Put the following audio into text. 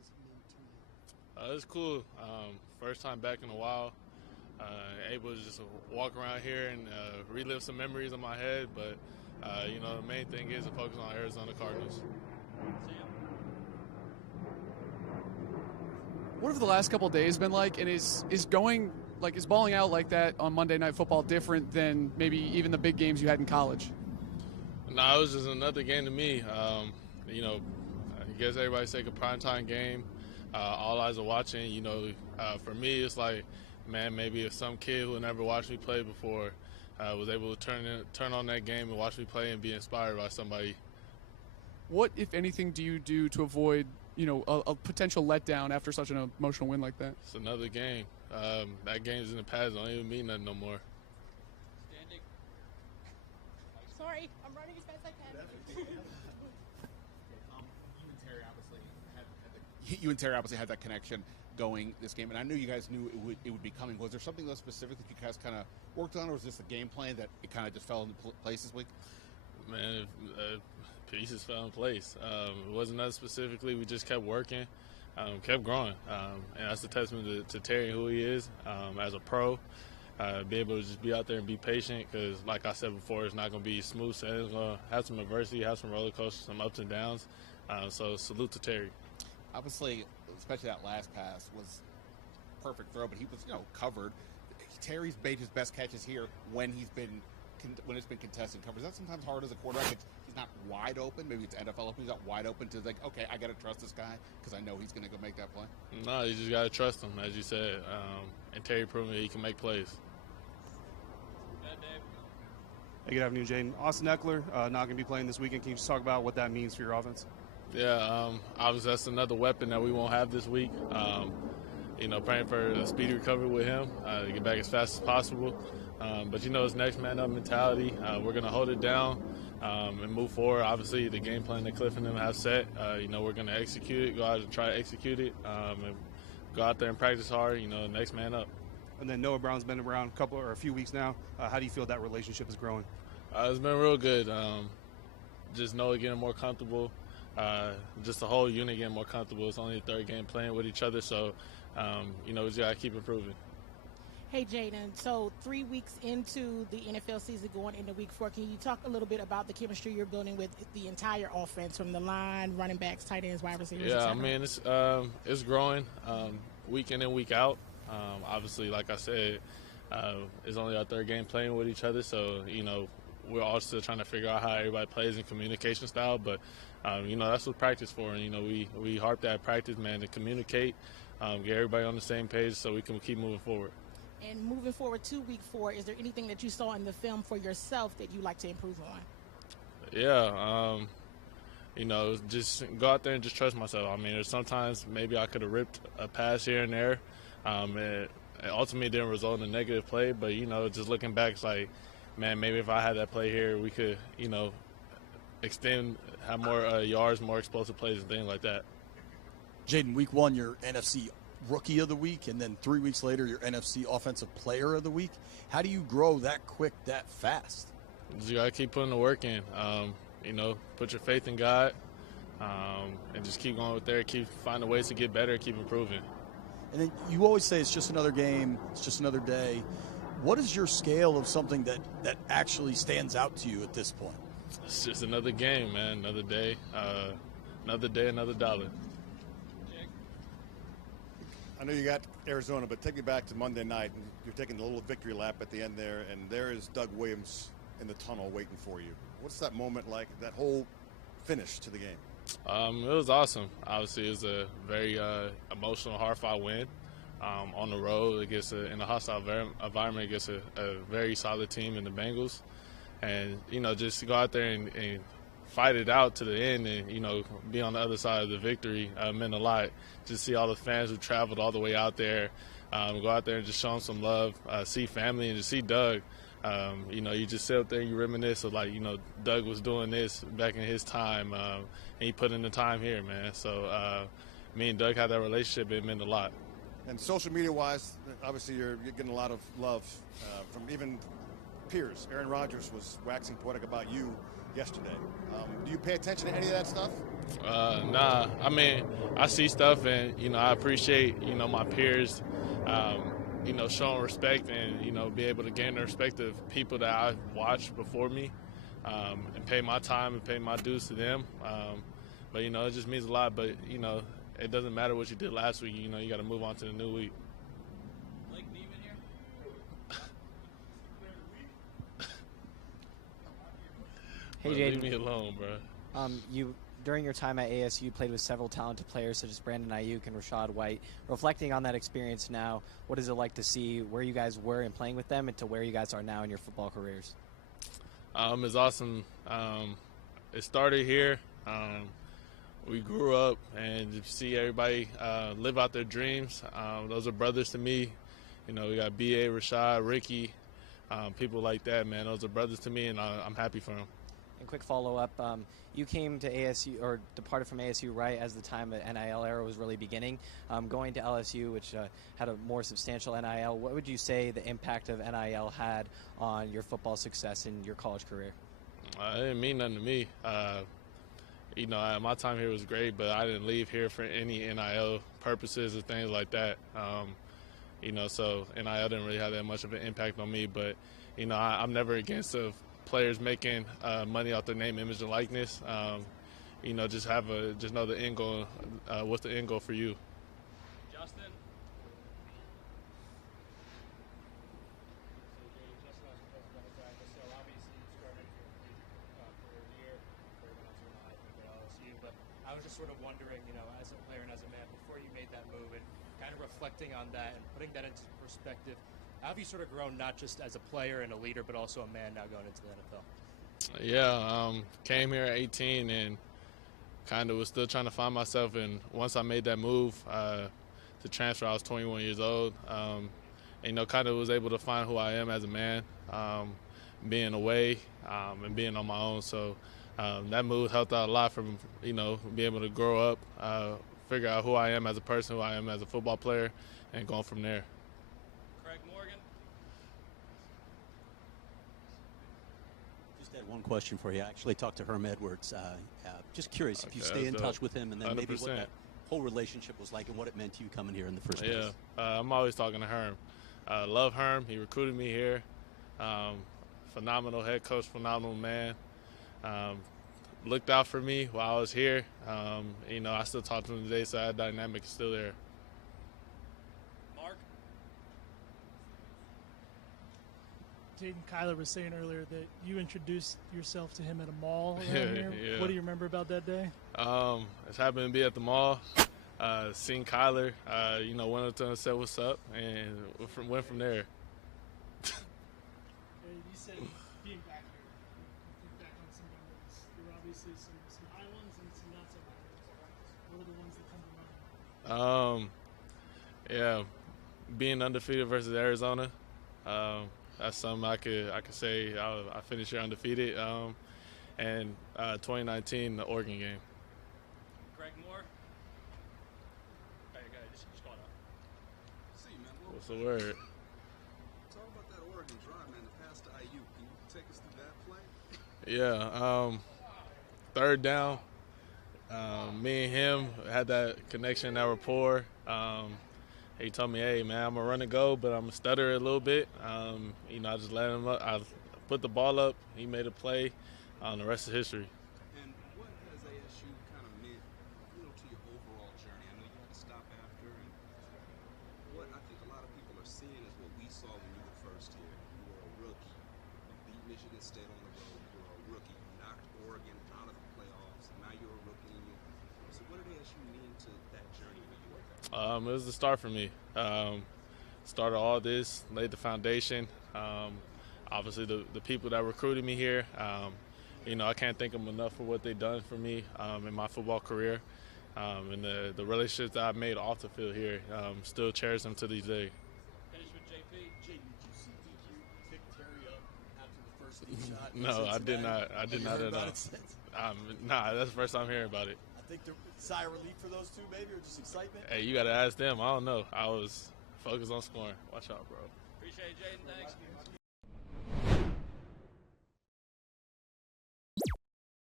does it mean to you? It's cool. First time back in a while. Able to just walk around here and relive some memories in my head. But, the main thing is to focus on Arizona Cardinals. What have the last couple of days been like? And is balling out like that on Monday Night Football different than maybe even the big games you had in college? No, it was just another game to me. I guess everybody take a primetime game. All eyes are watching. For me, it's like, man, maybe if some kid who never watched me play before was able to turn on that game and watch me play and be inspired by somebody. What, if anything, do you do to avoid, a potential letdown after such an emotional win like that? It's another game. That game's in the past. Don't even mean nothing no more. Standing. Sorry, I'm running as fast as I can. You and Terry obviously had that connection going this game, and I knew you guys knew it would be coming. Was there something else specific that you guys kind of worked on, or was this a game plan that it kind of just fell into place this week? Man, pieces fell in place. It wasn't nothing specifically. We just kept working, kept growing, and that's a testament to Terry, who he is as a pro. Be able to just be out there and be patient, because like I said before, it's not going to be smooth sailing. It's going to have some adversity, have some roller coasters, some ups and downs. So salute to Terry. Obviously, especially that last pass was perfect throw, but he was covered. Terry's made his best catches here when it's been contested coverage. That's sometimes hard as a quarterback. He's not wide open. Maybe it's NFL open. He's not wide open to okay, I got to trust this guy because I know he's going to go make that play. No, you just got to trust him, as you said. And Terry proving he can make plays. Hey, good afternoon, Jayden. Austin Eckler not going to be playing this weekend. Can you just talk about what that means for your offense? Yeah, obviously that's another weapon that we won't have this week. Praying for a speedy recovery with him, to get back as fast as possible. But it's next man up mentality. We're going to hold it down and move forward. Obviously, the game plan that Cliff and them have set, we're going to execute it, go out and try to execute it, and go out there and practice hard, next man up. And then Noah Brown's been around a few weeks now. How do you feel that relationship is growing? It's been real good. Just Noah getting more comfortable. Just the whole unit getting more comfortable. It's only the third game playing with each other, so we just got to keep improving. Hey, Jayden, so 3 weeks into the NFL season going into week 4, can you talk a little bit about the chemistry you're building with the entire offense, from the line, running backs, tight ends, wide receivers? Yeah, I mean, it's growing week in and week out. Obviously, like I said, it's only our third game playing with each other, so, we're all still trying to figure out how everybody plays in communication style, but that's what practice for. And we harp that practice, man, to communicate, get everybody on the same page so we can keep moving forward. And moving forward to week 4, is there anything that you saw in the film for yourself that you like to improve on? Yeah, just go out there and just trust myself. I mean, there's sometimes maybe I could have ripped a pass here and there. It ultimately didn't result in a negative play, but just looking back, it's like, man, maybe if I had that play here, we could, extend, have more yards, more explosive plays and things like that. Jayden, week 1, your NFC Rookie of the Week, and then 3 weeks later, your NFC Offensive Player of the Week. How do you grow that quick, that fast? You got to keep putting the work in. Put your faith in God, and just keep going with there, keep finding ways to get better, keep improving. And then you always say it's just another game, it's just another day. What is your scale of something that actually stands out to you at this point? It's just another game, man. Another day, another dollar. I know you got Arizona, but take me back to Monday night. And you're taking a little victory lap at the end there, and there is Doug Williams in the tunnel waiting for you. What's that moment like, that whole finish to the game? It was awesome. Obviously, it was a very emotional, hard-fought win. On the road against in a hostile environment against a very solid team in the Bengals, and just go out there and fight it out to the end, and be on the other side of the victory meant a lot. Just see all the fans who traveled all the way out there, go out there and just show them some love, see family, and just see Doug. You just sit up there and you reminisce of Doug was doing this back in his time, and he put in the time here, man. So me and Doug had that relationship. It meant a lot. And social media-wise, obviously you're getting a lot of love from even peers. Aaron Rodgers was waxing poetic about you yesterday. Do you pay attention to any of that stuff? Nah. I mean, I see stuff, and I appreciate my peers, showing respect, and be able to gain the respect of people that I've watched before me, and pay my time and pay my dues to them. But it just means a lot. But it doesn't matter what you did last week. You got to move on to the new week. Blake Neiman here. Hey, Bro, Jayden. leave me alone, bro. You during your time at ASU played with several talented players such as Brandon Ayuk and Rashad White. Reflecting on that experience now, what is it like to see where you guys were and playing with them and to where you guys are now in your football careers? It's awesome. It started here. We grew up, and to see everybody live out their dreams. Those are brothers to me. We got B.A., Rashad, Ricky, people like that, man. Those are brothers to me, and I'm happy for them. And quick follow-up, you came to ASU or departed from ASU right as the time the NIL era was really beginning. Going to LSU, which had a more substantial NIL, what would you say the impact of NIL had on your football success in your college career? It didn't mean nothing to me. My time here was great, but I didn't leave here for any NIL purposes or things like that. So NIL didn't really have that much of an impact on me. But, I'm never against of players making money off their name, image, and likeness. Just know the end goal. What's the end goal for you? Justin. I was just sort of wondering, as a player and as a man, before you made that move and kind of reflecting on that and putting that into perspective, how have you sort of grown not just as a player and a leader, but also a man now going into the NFL? Yeah, came here at 18 and kind of was still trying to find myself. And once I made that move to transfer, I was 21 years old. Kind of was able to find who I am as a man, being away and being on my own. So that move helped out a lot from, being able to grow up, figure out who I am as a person, who I am as a football player, and going from there. Craig Morgan. Just had one question for you. I actually talked to Herm Edwards. Just curious if you stay in touch with him and then maybe 100%. what that whole relationship was like and what it meant to you coming here in the first place. Yeah, I'm always talking to Herm. Love Herm. He recruited me here. Phenomenal head coach, phenomenal man. Looked out for me while I was here. I still talk to him today, so that dynamic is still there. Mark. Jayden, Kyler was saying earlier that you introduced yourself to him at a mall around here. Yeah. What do you remember about that day? It's happened to be at the mall. Seen Kyler, went up to him and said, "What's up?" and went from there. You said being back here, you back on some memories. There were obviously some high ones and some not so high ones. What are the ones that come to mind? Being undefeated versus Arizona. That's something I could say. I finished here undefeated. And 2019, the Oregon game. Greg Moore. Hey, guys, just going up. See, man. What's the word? Talk about that Oregon drive, man. The pass to IU. Can you take us through that play? Yeah. Third down. Me and him had that connection, that rapport. He told me, "Hey, man, I'm gonna run and go, but I'm gonna stutter a little bit." I just let him up. I put the ball up. He made a play. The rest is history. And what has ASU kind of meant, to your overall journey? I know you had to stop after, and what I think a lot of people are seeing is what we saw when you were first here. You were a rookie. You beat Michigan State on the road. You were a rookie. You knocked Oregon out of the playoffs. Now you're a rookie. So what did ASU mean to that journey for you? It was the start for me. Started all this, laid the foundation. Obviously, the people that recruited me here, I can't thank them enough for what they've done for me in my football career. And the relationships that I've made off the field here, still cherish them to this day. Finish with JP. Jayden, did you see DQ pick Terry up after the first deep shot? No, I did not. I did not at all. Nah, that's the first time hearing about it. I think the sigh of relief for those two, maybe, or just excitement? Hey, you got to ask them. I don't know. I was focused on scoring. Watch out, bro. Appreciate it, Jayden. Thanks.